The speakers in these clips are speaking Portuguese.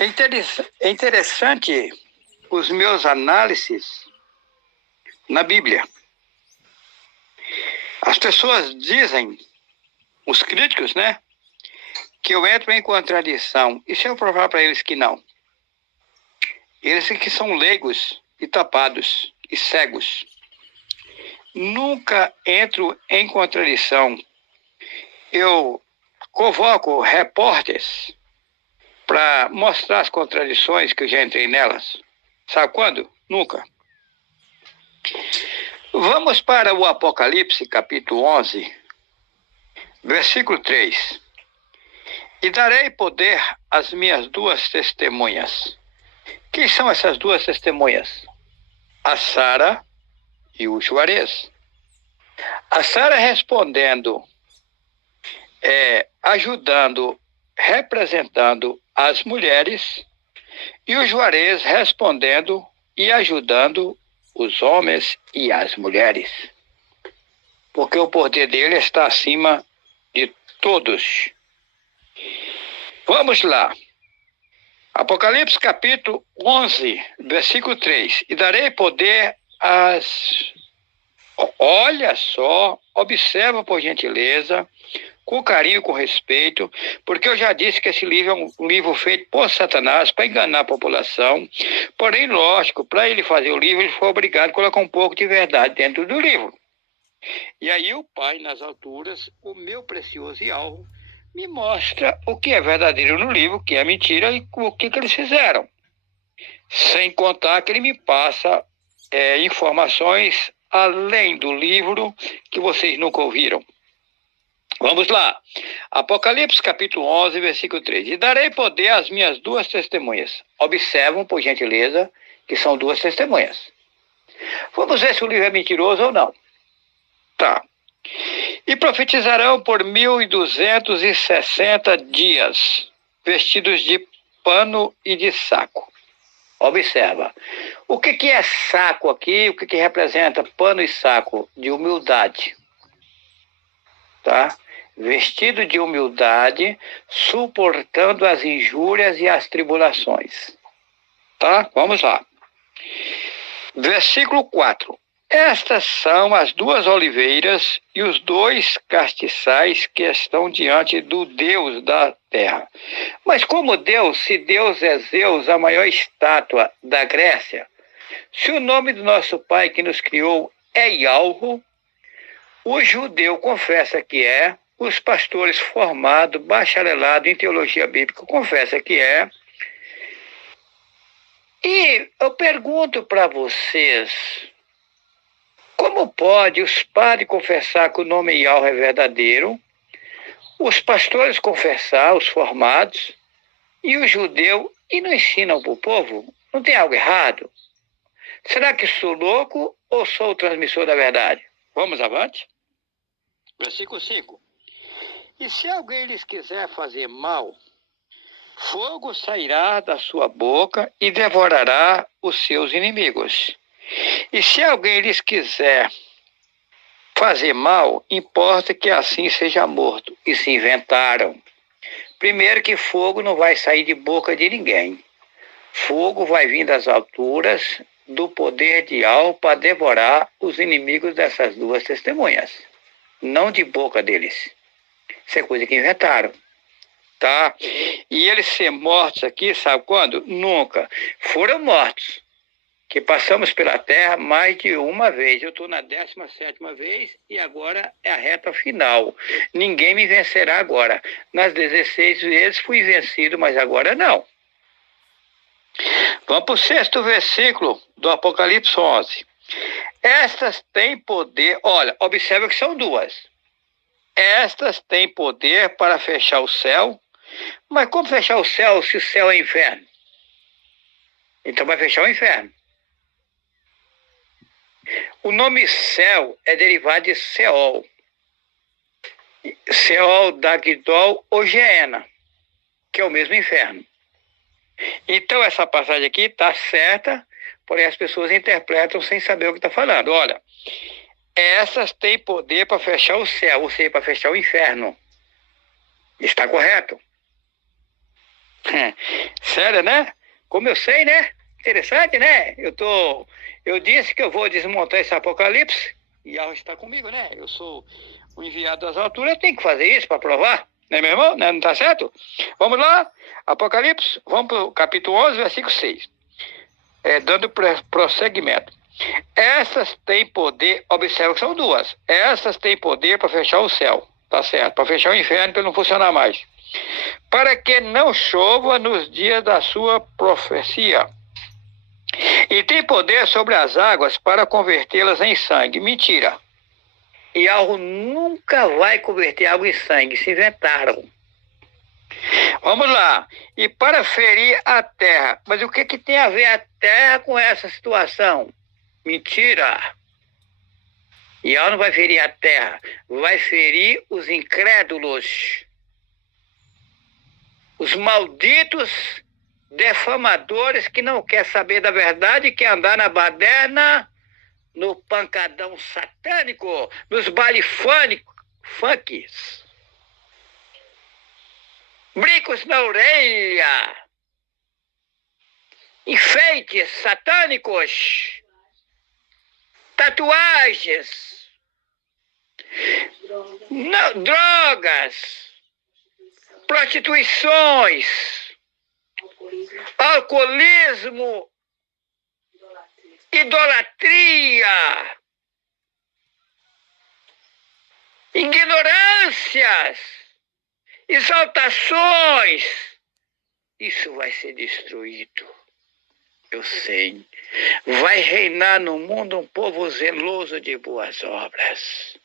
É interessante os meus análises na Bíblia. As pessoas dizem, os críticos, né, que eu entro em contradição. E se eu provar para eles que não? Eles que são leigos e tapados e cegos. Nunca entro em contradição. Eu convoco repórteres para mostrar as contradições que eu já entrei nelas. Sabe quando? Nunca. Vamos para o Apocalipse, capítulo 11, versículo 3. E darei poder às minhas duas testemunhas. Quem são essas duas testemunhas? A Sara e o Juarez. A Sara respondendo, ajudando, representando as mulheres, e o Juarez respondendo e ajudando os homens e as mulheres. Porque o poder dele está acima de todos. Vamos lá. Apocalipse capítulo 11, versículo 3. E darei poder às... Olha só, observa por gentileza, com carinho, com respeito, porque eu já disse que esse livro é um livro feito por Satanás para enganar a população. Porém, lógico, para ele fazer o livro, ele foi obrigado a colocar um pouco de verdade dentro do livro. E aí o Pai, nas alturas, o meu precioso e alvo, me mostra o que é verdadeiro no livro, o que é mentira e o que eles fizeram. Sem contar que ele me passa informações além do livro que vocês nunca ouviram. Vamos lá. Apocalipse capítulo 11, versículo 3. E darei poder às minhas duas testemunhas. Observam, por gentileza, que são duas testemunhas. Vamos ver se o livro é mentiroso ou não. Tá. E profetizarão por 1260 dias, vestidos de pano e de saco. Observa. O que é saco aqui? O que representa pano e saco? De humildade. Tá? Vestido de humildade, suportando as injúrias e as tribulações. Tá? Vamos lá. Versículo 4. Estas são as duas oliveiras e os dois castiçais que estão diante do Deus da terra. Mas como Deus, se Deus é Zeus, a maior estátua da Grécia, se o nome do nosso Pai que nos criou é Yahweh, o judeu confessa que é, os pastores formados, bacharelado em teologia bíblica, confessa que é. E eu pergunto para vocês, como pode os padres confessar que o nome Yahweh é verdadeiro, os pastores confessar, os formados, e o judeu, e não ensinam para o povo? Não tem algo errado? Será que sou louco ou sou o transmissor da verdade? Vamos avante? Versículo 5. E se alguém lhes quiser fazer mal, fogo sairá da sua boca e devorará os seus inimigos. E se alguém lhes quiser fazer mal, importa que assim seja morto. E se inventaram. Primeiro que fogo não vai sair de boca de ninguém. Fogo vai vir das alturas do poder de Al para devorar os inimigos dessas duas testemunhas. Não de boca deles. Isso é coisa que inventaram. Tá? E eles ser mortos aqui, sabe quando? Nunca. Foram mortos. Que passamos pela terra mais de uma vez. Eu estou na 17ª vez e agora é a reta final. Ninguém me vencerá agora. Nas 16 vezes fui vencido, mas agora não. Vamos para o 6º versículo do Apocalipse 11. Estas têm poder, olha, observa que são duas. Estas têm poder para fechar o céu. Mas como fechar o céu se o céu é inferno? Então vai fechar o inferno. O nome céu é derivado de Seol. Seol, Dagdol ou Geena, que é o mesmo inferno. Então essa passagem aqui está certa, porém as pessoas interpretam sem saber o que está falando. Olha, essas têm poder para fechar o céu, ou seja, para fechar o inferno. Está correto? Sério, né? Como eu sei, né? Interessante, né? Eu disse que eu vou desmontar esse apocalipse e Yahweh está comigo, né? Eu sou o enviado das alturas, eu tenho que fazer isso para provar, né, meu irmão? Não está certo? Vamos lá, Apocalipse, vamos para o capítulo 11, versículo 6. Dando prosseguimento. Essas têm poder, observa que são duas. Essas têm poder para fechar o céu, tá certo? Para fechar o inferno, para ele não funcionar mais. Para que não chova nos dias da sua profecia. E tem poder sobre as águas para convertê-las em sangue. Mentira. E algo nunca vai converter água em sangue. Se inventaram. Vamos lá. E para ferir a terra. Mas o que tem a ver a terra com essa situação? Mentira. E ela não vai ferir a terra. Vai ferir os incrédulos. Os malditos defamadores que não quer saber da verdade, quer andar na baderna, no pancadão satânico, nos baile funks, brincos na orelha, enfeites satânicos, tatuagens, drogas, prostituições, alcoolismo, idolatria, ignorâncias, exaltações. Isso vai ser destruído. Eu sei. Vai reinar no mundo um povo zeloso de boas obras.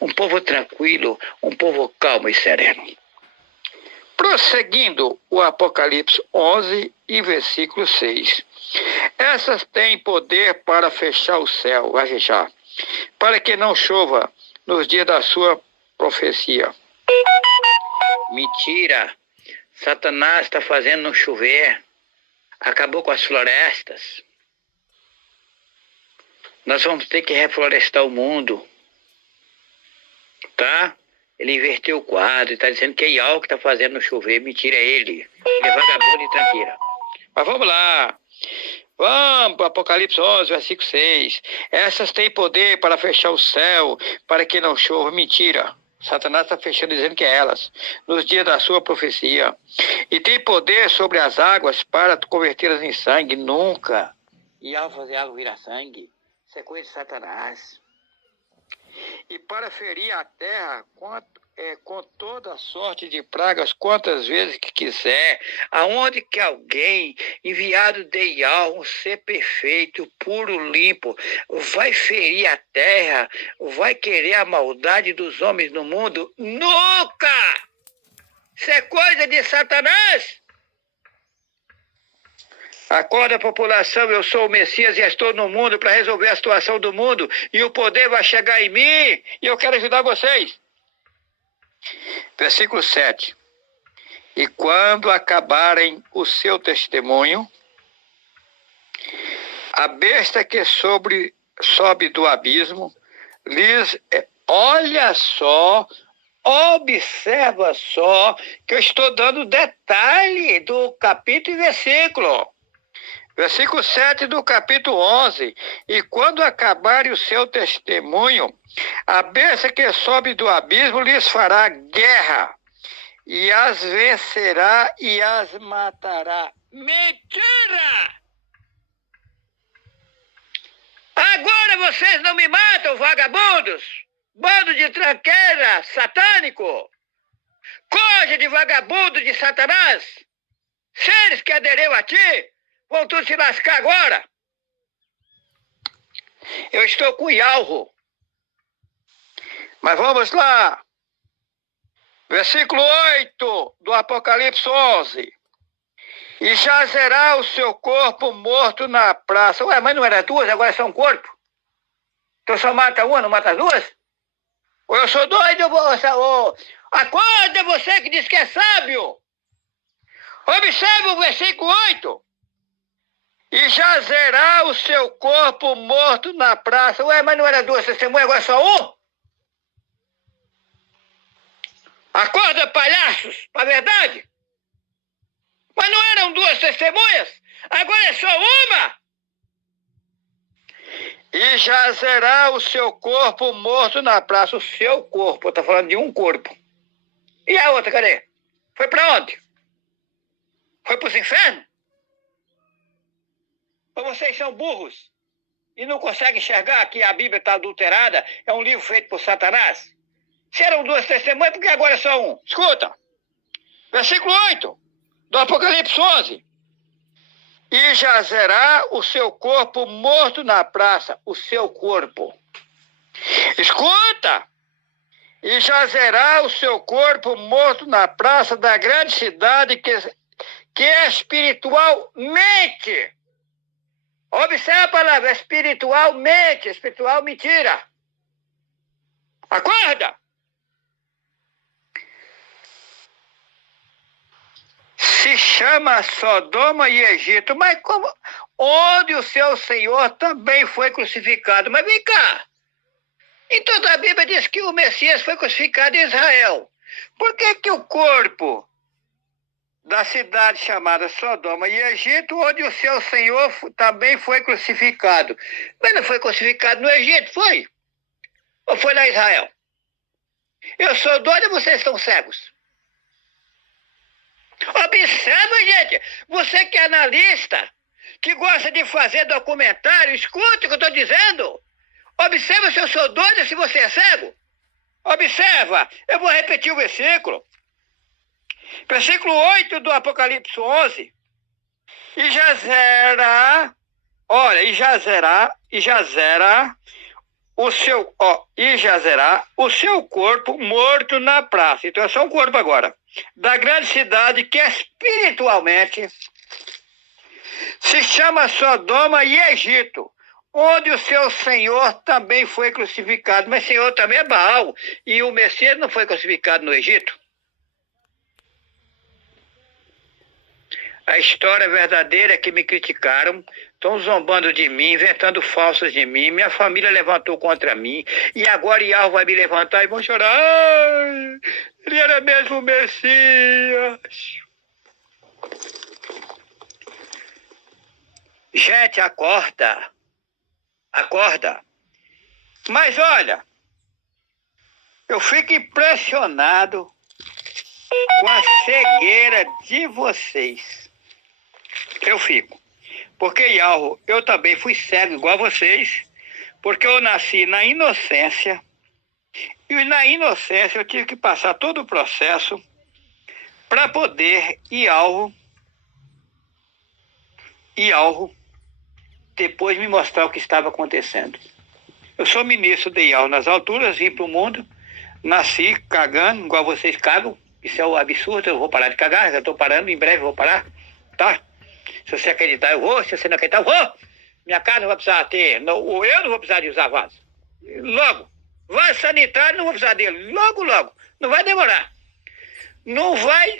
Um povo tranquilo, um povo calmo e sereno. Prosseguindo o Apocalipse 11 e versículo 6. Essas têm poder para fechar o céu, vai fechar, para que não chova nos dias da sua profecia. Mentira. Satanás está fazendo não chover. Acabou com as florestas. Nós vamos ter que reflorestar o mundo. Tá? Ele inverteu o quadro e está dizendo que é Yahweh que está fazendo não chover. Mentira, é ele. Ele é vagabundo e tranqueira. Mas vamos lá. Vamos para Apocalipse 11, versículo 6. Essas têm poder para fechar o céu, para que não chova. Mentira. Satanás está fechando dizendo que é elas. Nos dias da sua profecia. E tem poder sobre as águas para convertê-las em sangue. Nunca. E ao fazer água virar sangue. Isso é coisa de Satanás. E para ferir a terra com toda sorte de pragas, quantas vezes que quiser, aonde que alguém, enviado de Yahweh, um ser perfeito, puro, limpo, vai ferir a terra, vai querer a maldade dos homens no mundo? Nunca! Isso é coisa de Satanás! Acorda, população, eu sou o Messias e estou no mundo para resolver a situação do mundo e o poder vai chegar em mim e eu quero ajudar vocês. Versículo 7. E quando acabarem o seu testemunho, a besta que sobe do abismo lhes... Olha só, observa só, que eu estou dando detalhe do capítulo e versículo. Versículo 7 do capítulo 11. E quando acabarem o seu testemunho, a besta que sobe do abismo lhes fará guerra, e as vencerá e as matará. Mentira! Agora vocês não me matam, vagabundos! Bando de tranqueira satânico! Coja de vagabundo de Satanás! Seres que aderiram a ti! Vão todos se lascar agora. Eu estou com Yahweh. Mas vamos lá. Versículo 8 do Apocalipse 11. E jazerá o seu corpo morto na praça. Ué, mas não era duas, agora são um corpo. Então só mata uma, não mata as duas? Ou eu sou doido, acorda você que diz que é sábio. Observe o versículo 8. E jazerá o seu corpo morto na praça. Ué, mas não era duas testemunhas, agora só um? Acorda, palhaços, para a verdade. duas testemunhas, agora é só uma. E jazerá o seu corpo morto na praça. O seu corpo, está falando de um corpo. E a outra, cadê? Foi para onde? Foi para os infernos? Ou vocês são burros e não conseguem enxergar que a Bíblia está adulterada, é um livro feito por Satanás? Se eram duas testemunhas, por que agora é só um? Escuta, versículo 8 do Apocalipse 11. E jazerá o seu corpo morto na praça, o seu corpo. Escuta! E jazerá o seu corpo morto na praça da grande cidade que é espiritualmente. Observe a palavra, espiritualmente, espiritual mentira. Acorda! Se chama Sodoma e Egito, mas como? Onde o seu Senhor também foi crucificado. Mas vem cá, em toda a Bíblia diz que o Messias foi crucificado em Israel. Por que o corpo da cidade chamada Sodoma e Egito, onde o seu Senhor também foi crucificado? Mas não foi crucificado no Egito, foi? Ou foi lá em Israel? Eu sou doido e vocês estão cegos? Observa, gente, você que é analista, que gosta de fazer documentário, escute o que eu estou dizendo. Observa se eu sou doido ou se você é cego. Observa, eu vou repetir o versículo. Versículo 8 do Apocalipse 11. E jazerá o seu corpo morto na praça. Então é só um corpo agora. Da grande cidade que espiritualmente se chama Sodoma e Egito, onde o seu Senhor também foi crucificado. Mas Senhor também é Baal, e o Messias não foi crucificado no Egito. A história verdadeira é que me criticaram, estão zombando de mim, inventando falsos de mim, minha família levantou contra mim, e agora Yahweh vai me levantar e vão chorar. Ai, ele era mesmo o Messias. Gente, acorda. Acorda. Mas olha, eu fico impressionado com a cegueira de vocês. Eu fico. Porque, Yahweh, eu também fui cego igual a vocês, porque eu nasci na inocência, e na inocência eu tive que passar todo o processo para poder Yahweh, depois me mostrar o que estava acontecendo. Eu sou ministro de Yahweh nas alturas, vim para o mundo, nasci cagando, igual vocês cagam, isso é um absurdo, eu vou parar de cagar, já estou parando, em breve eu vou parar, tá? Se você acreditar, eu vou. Se você não acreditar, eu vou. Minha casa não vai precisar ter. Não, eu não vou precisar de usar vaso. Logo. Vaso sanitário, não vou precisar dele. Logo, logo. Não vai demorar. Não vai.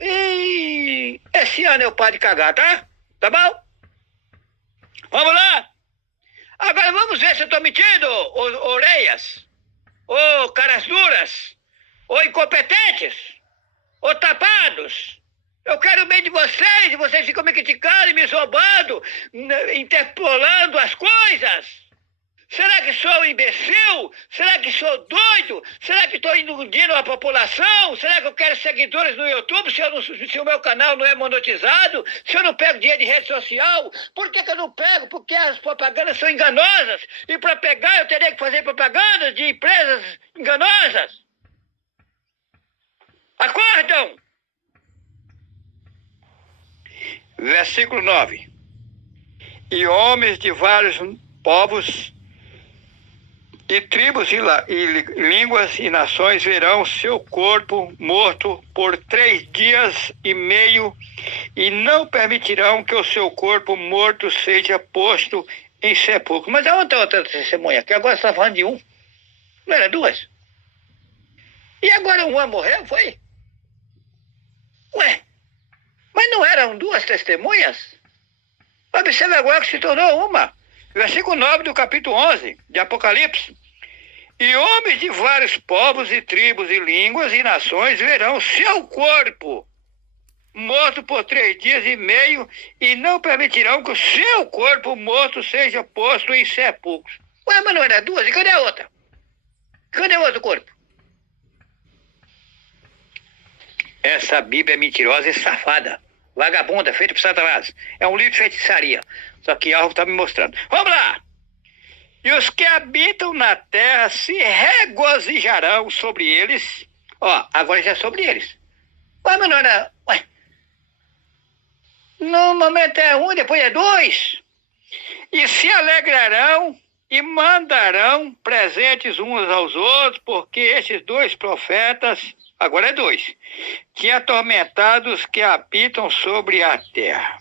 E esse ano eu paro de cagar, tá? Tá bom? Vamos lá? Agora vamos ver se eu estou mentindo, orelhas. Ou caras duras. Ou incompetentes. Ou tapados. Eu quero o bem de vocês, e vocês ficam me criticando e me zombando, interpolando as coisas. Será que sou imbecil? Será que sou doido? Será que estou iludindo a população? Será que eu quero seguidores no YouTube se o meu canal não é monetizado? Se eu não pego dinheiro de rede social? Por que eu não pego? Porque as propagandas são enganosas. E para pegar eu teria que fazer propaganda de empresas enganosas. Acordam! Versículo 9. E homens de vários povos e tribos e línguas e nações verão seu corpo morto por 3 dias e meio e não permitirão que o seu corpo morto seja posto em sepulcro. Mas aonde está outra testemunha? Que agora você está falando de um. Não era duas? E agora uma morreu, foi? Ué? Mas não eram duas testemunhas? Observe agora que se tornou uma. Versículo 9 do capítulo 11 de Apocalipse. E homens de vários povos e tribos e línguas e nações verão seu corpo morto por 3 dias e meio, e não permitirão que o seu corpo morto seja posto em sepulcros. Ué, mas não era 2? E cadê a outra? Cadê o outro corpo? Essa Bíblia é mentirosa e safada. Vagabunda, feita por Satanás. É um livro de feitiçaria. Só que algo está me mostrando. Vamos lá! E os que habitam na terra se regozijarão sobre eles. Ó, agora já é sobre eles. Ué, mas não era... Ué. No momento é 1, depois é 2. E se alegrarão e mandarão presentes uns aos outros, porque estes 2 profetas, agora é 2, que atormentados que habitam sobre a terra.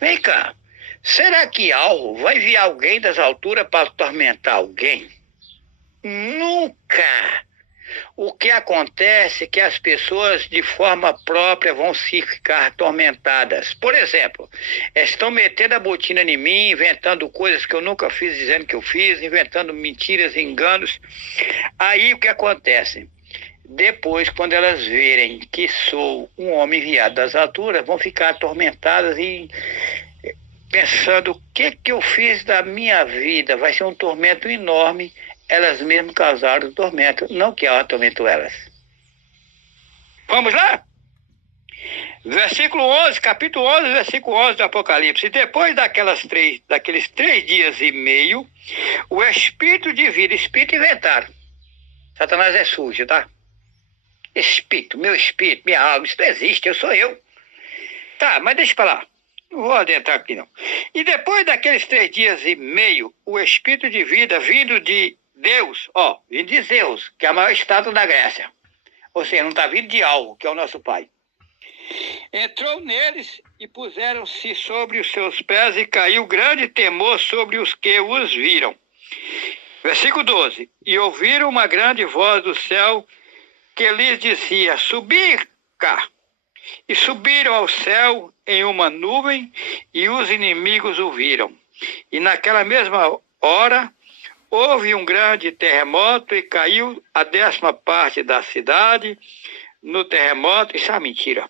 Vem cá, será que algo vai enviar alguém das alturas para atormentar alguém? Nunca! O que acontece é que as pessoas de forma própria vão se ficar atormentadas. Por exemplo, estão metendo a botina em mim, inventando coisas que eu nunca fiz, dizendo que eu fiz, inventando mentiras, enganos. Aí o que acontece? Depois, quando elas verem que sou um homem enviado das alturas, vão ficar atormentadas e pensando o que eu fiz da minha vida. Vai ser um tormento enorme. Elas mesmas causaram o tormento, não que eu atormento elas. Vamos lá? Versículo 11, capítulo 11, versículo 11 do Apocalipse. Depois daqueles 3 dias e meio, o espírito de vida, espírito inventaram. Satanás é sujo, tá? Espírito, meu espírito, minha alma, isso não existe, eu sou eu. Tá, mas deixa pra lá. Não vou adentrar aqui não. E depois daqueles 3 dias e meio, o espírito de vida vindo de Deus, vindo de Zeus, que é a maior estátua da Grécia. Ou seja, não está vindo de algo, que é o nosso Pai. Entrou neles e puseram-se sobre os seus pés e caiu grande temor sobre os que os viram. Versículo 12. E ouviram uma grande voz do céu que lhes dizia, subi cá. E subiram ao céu em uma nuvem e os inimigos o viram. E naquela mesma hora houve um grande terremoto e caiu a 10ª parte da cidade no terremoto. Isso é mentira.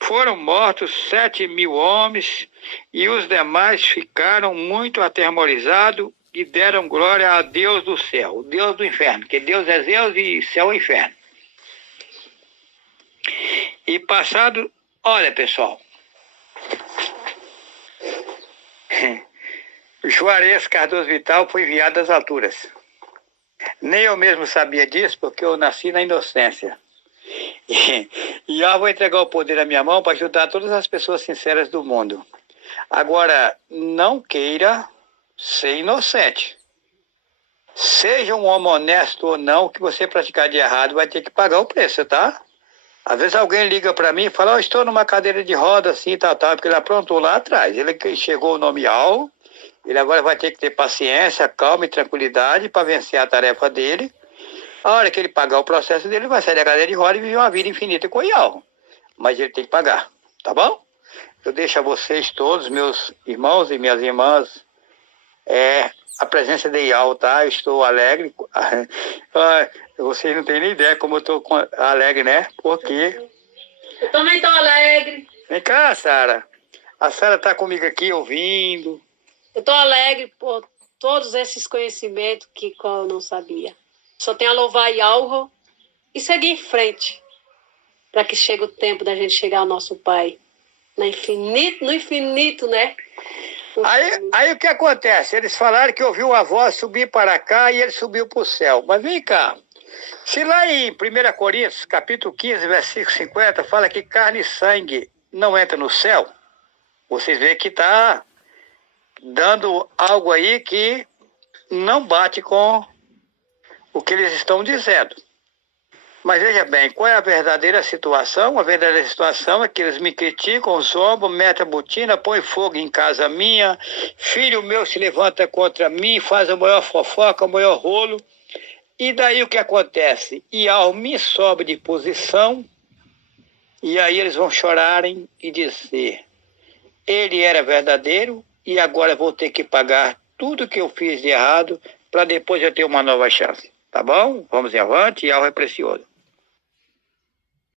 Foram mortos 7.000 homens e os demais ficaram muito atemorizados e deram glória a Deus do céu, o Deus do inferno, porque Deus é Zeus e céu é inferno. E passado, olha pessoal, Juarez Cardoso Vital foi enviado das alturas. Nem eu mesmo sabia disso, porque eu nasci na inocência. E eu vou entregar o poder na minha mão para ajudar todas as pessoas sinceras do mundo. Agora, não queira ser inocente. Seja um homem honesto ou não, o que você praticar de errado vai ter que pagar o preço, tá? Às vezes alguém liga para mim e fala, eu estou numa cadeira de roda assim, tal, porque ele aprontou lá atrás. Ele chegou no nomeal, ele agora vai ter que ter paciência, calma e tranquilidade para vencer a tarefa dele. A hora que ele pagar o processo dele, ele vai sair da cadeira de roda e viver uma vida infinita com IAL. Mas ele tem que pagar, tá bom? Eu deixo a vocês todos, meus irmãos e minhas irmãs, a presença de IAL, tá? Eu estou alegre. Vocês não têm nem ideia como eu estou alegre, né? Porque... Eu também estou alegre. Vem cá, Sara. A Sara está comigo aqui ouvindo. Eu estou alegre por todos esses conhecimentos que eu não sabia. Só tenho a louvar Yahweh e seguir em frente. Para que chegue o tempo da gente chegar ao nosso Pai. No infinito, né? Aí o que acontece? Eles falaram que ouviu a voz subir para cá e ele subiu para o céu. Mas vem cá. Se lá em 1 Coríntios, capítulo 15, versículo 50, fala que carne e sangue não entra no céu, vocês veem que está dando algo aí que não bate com o que eles estão dizendo. Mas veja bem, qual é a verdadeira situação? A verdadeira situação é que eles me criticam, zombam, metem a botina, põem fogo em casa minha, filho meu se levanta contra mim, faz a maior fofoca, o maior rolo. E daí o que acontece? Ial me sobe de posição, e aí eles vão chorarem e dizer, ele era verdadeiro e agora vou ter que pagar tudo que eu fiz de errado para depois eu ter uma nova chance. Tá bom? Vamos em avante, Ial é precioso.